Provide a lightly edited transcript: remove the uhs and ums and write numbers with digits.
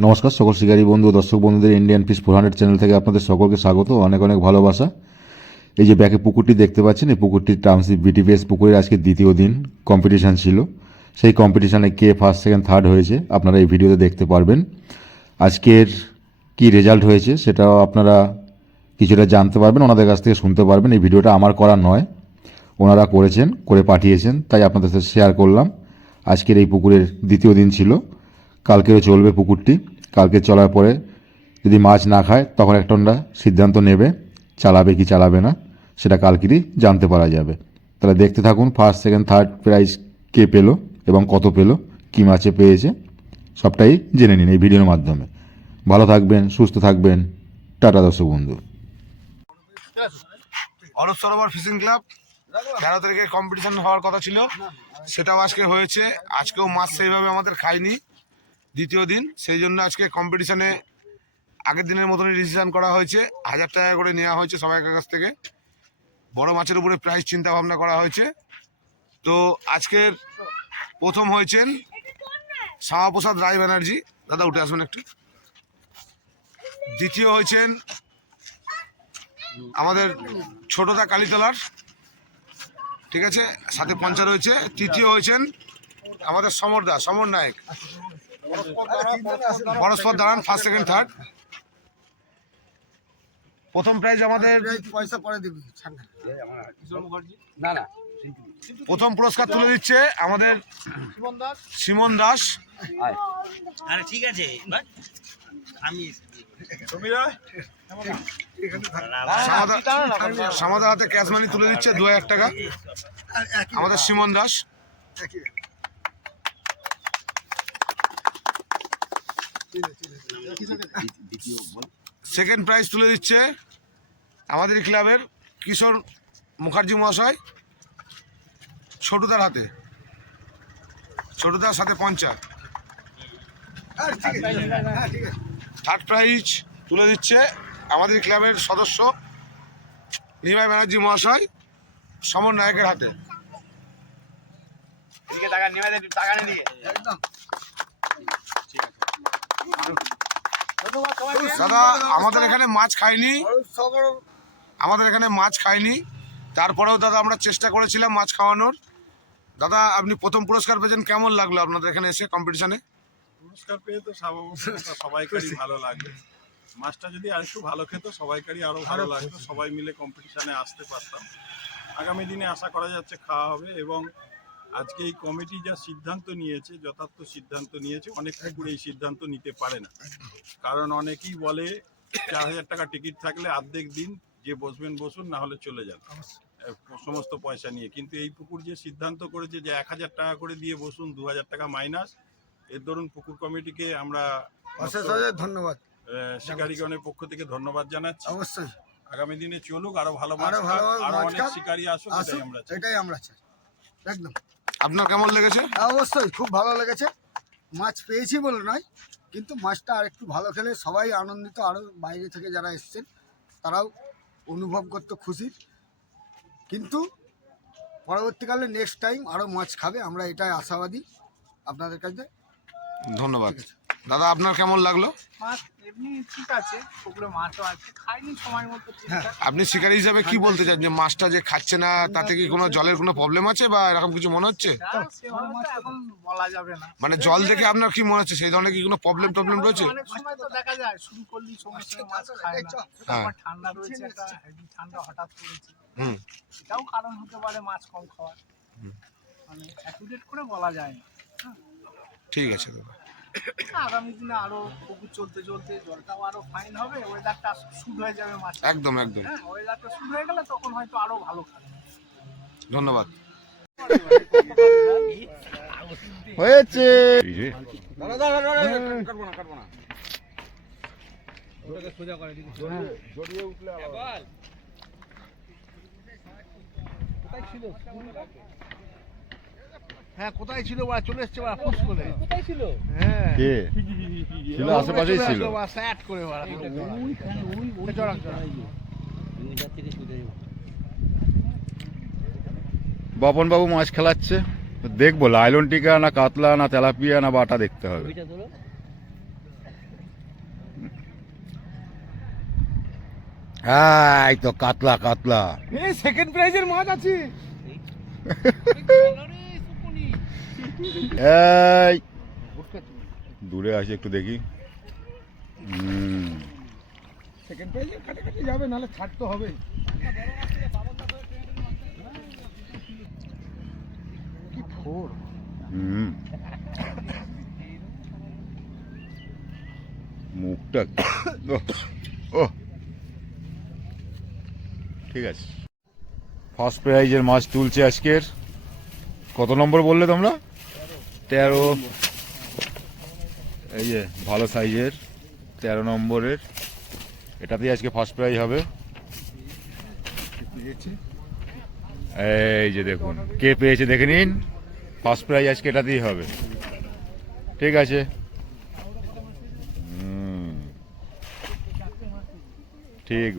নমস্কার সকল শিকারী বন্ধু দর্শক বন্ধুদের ইন্ডিয়ান ফিশ 400 চ্যানেল থেকে আপনাদের সকলকে স্বাগত, অনেক অনেক ভালোবাসা। এই যে ব্যাকে পুকুরটি দেখতে পাচ্ছেন, এই পুকুরটির টাউনশিপ বিটিপিএস পুকুরের আজকে দ্বিতীয় দিন কম্পিটিশান ছিল। সেই কম্পিটিশানে কে ফার্স্ট সেকেন্ড থার্ড হয়েছে আপনারা এই ভিডিওতে দেখতে পারবেন। আজকের কি রেজাল্ট হয়েছে সেটাও আপনারা কিছুটা জানতে পারবেন, ওনাদের কাছ থেকে শুনতে পারবেন। এই ভিডিওটা আমার করা নয়, ওনারা করেছেন, করে পাঠিয়েছেন, তাই আপনাদের সাথে শেয়ার করলাম। আজকের এই পুকুরের দ্বিতীয় দিন ছিল, কালকেও চলবে পুকুরটি। কালকে চলার পরে যদি মাছ না খায় তখন একটা ওরা সিদ্ধান্ত নেবে চালাবে কি চালাবে না, সেটা কালকেরই জানতে পারা যাবে। তাহলে দেখতে থাকুন ফার্স্ট সেকেন্ড থার্ড প্রাইজ কে পেলো এবং কত পেলো, কী মাছে পেয়েছে, সবটাই জেনে নিন এই ভিডিওর মাধ্যমে। ভালো থাকবেন, সুস্থ থাকবেন, টাটা দর্শক বন্ধু। অরূপ সরোবর ফিশিং ক্লাব 13 তারিখে কম্পিটিশন হওয়ার কথা ছিল, সেটাও আজকে হয়েছে। আজকেও মাছ সেইভাবে আমাদের খাইনি, দ্বিতীয় দিন, সেই জন্য আজকে কম্পিটিশনে আগের দিনের মতনই ডিসিশন করা হয়েছে। 1000 টাকা করে নেওয়া হয়েছে সবাইকার কাছ থেকে। বড় মাছের উপরে প্রাইস চিন্তা ভাবনা করা হয়েছে। তো আজকের প্রথম হয়েছেন শ্যামাপ্রসাদ রায় ব্যানার্জি, দাদা উঠে আসবেন একটু। দ্বিতীয় হয়েছেন আমাদের ছোটদা কালীতলার, ঠিক আছে, সাথে পঞ্চা রয়েছে। তৃতীয় হয়েছেন আমাদের সমর নায়ক, পরস্পর দাঁড়ান, ফার্স্ট সেকেন্ড থার্ড। প্রথম প্রাইজ আমাদের পয়সা পরে দিবি প্রথম পুরস্কার তুলে দিচ্ছে আমাদের সিমন দাস। আরে ঠিক আছে, আমি সামাদার হাতে ক্যাশ মানি তুলে দিচ্ছে 2000 টাকা আমাদের সিমন দাস। সেকেন্ড প্রাইজ তুলে দিচ্ছে আমাদের ক্লাবের কিশোর মুখার্জি মহাশয়, ছোটুদার হাতে, ছোটুদার সাথে পঞ্চা। থার্ড প্রাইজ তুলে দিচ্ছে আমাদের ক্লাবের সদস্য নিমাই ব্যানার্জি মহাশয়, সমর নায়কের হাতে। দাদা আমাদের এখানে মাছ খাইনি, তারপরেও দাদা আমরা চেষ্টা করেছিলাম মাছ খাওয়ানোর। দাদা আপনি প্রথম পুরস্কার পেয়েছেন, কেমন লাগলো আপনাদের এখানে এসে কম্পিটিশনে? পুরস্কার পেয়ে তো সবাইকারই ভালো লাগবে। মাছটা যদি আর একটু ভালো খেত সবাইকারই আরো ভালো লাগতো, সবাই মিলে কম্পিটিশনে আসতে পারতাম। আগামী দিনে আশা করা যাচ্ছে খাওয়া হবে। এবং আজকে এই কমিটি যা সিদ্ধান্ত নিয়েছে, যথার্থ সিদ্ধান্ত নিয়েছে। অনেক পুকুর এই সিদ্ধান্ত নিতে পারে না, কারণ অনেকেই বলে 4000 টাকা টিকিট থাকলে অর্ধেক দিন যে বসবেন বসুন, না হলে চলে যান সমস্ত পয়সা নিয়ে। কিন্তু এই পুকুর যে সিদ্ধান্ত করেছে যে 1000 টাকা করে দিয়ে বসুন, 2000 টাকা মাইনাস, এর ধরুন পুকুর কমিটিকে আমরা ধন্যবাদ, শিকারীগণের পক্ষ থেকে ধন্যবাদ জানাচ্ছি। অবশ্যই আগামী দিনে চলুক, আরো ভালো মাছ, আরো অনেক শিকারী আসুক, এটাই আমরা চাই। একদম। আপনার কেমন লেগেছে? অবশ্যই খুব ভালো লেগেছে। মাছ পেয়েছি বলে নয়, কিন্তু মাছটা আর একটু ভালো খেলে সবাই আনন্দিত, আরও বাইরে থেকে যারা এসছেন তারাও অনুভব করতে খুশি। কিন্তু পরবর্তীকালে নেক্সট টাইম আরও মাছ খাবে, আমরা এটাই আশাবাদী আপনাদের কাছে। ধন্যবাদ। দাদা আপনার কেমন লাগলো? মাছ এমনি ঠিক আছে, পুকুরে মাছও আছে, খাইনি সময় মতো ঠিকঠাক। আপনি শিকারী হিসাবে কি বলতে চান, যে মাছটা যে খাচ্ছে না তাতে কি কোনো জলের কোনো প্রবলেম আছে বা এরকম কিছু মনে হচ্ছে? সেভাবে তো এখন বলা যাবে না। মানে জল দেখে আপনার কি মনে হচ্ছে, সেই ধরনের কি কোনো প্রবলেম রয়েছে? অনেক সময় তো দেখা যায় শুরু করলি সময় মাছ খায় না, তারপর ঠান্ডা রয়েছে, একটা হেভি ঠান্ডা হঠাৎ পড়েছে, এটাও কারণ হতে পারে মাছ কম খাওয়ার। মানে অ্যাকুরেট করে বলা যায় না। ঠিক আছে দাদা। আগামী দিনে আরো পুকুর চলতে চলতে জলটাও আরো ফাইন হবে, ওয়েদারটা শুট হয়ে যাবে মাছ। একদম একদম। হ্যাঁ, ওয়েদারটা শুট হয়ে গেলে তখন হয়তো আরো ভালো খাবে। ধন্যবাদ। হয়েছে হ্যাঁ, কোথায় ছিল বা চলে এসছে বা পুশ করে কোথায় ছিল? হ্যাঁ কে ছিল? আশেপাশেই ছিল। বা স্যাট করে ওই বাপন বাবু মাছ খেলাচ্ছে, দেখবো লাইলন টিকা না কাতলা না তেলাপিয়া না বাটা দেখতে হবে। এই তো কাতলা কাতলা। এই সেকেন্ড প্রাইজের মাছ আছে। এই দূরে আসে একটু দেখি। সেকেন্ড প্রাইজের কাছাকাছি যাবে, নাহলে ছাড়তে হবে। কি ফোর। মুখটা ও ঠিক আছে। ফার্স্ট প্রাইজের মাছ তুলছে আজকের। কত নম্বর বললে তোমরা? 13। এই যে ভালো সাইজের 13 নম্বরের, এটাতেই আজকে ফার্স্ট প্রাইজ হবে। এই যে দেখুন কে পেয়েছে দেখে নিন, ফার্স্ট প্রাইজ আজকে এটাতেই হবে। ঠিক আছে, ঠিক।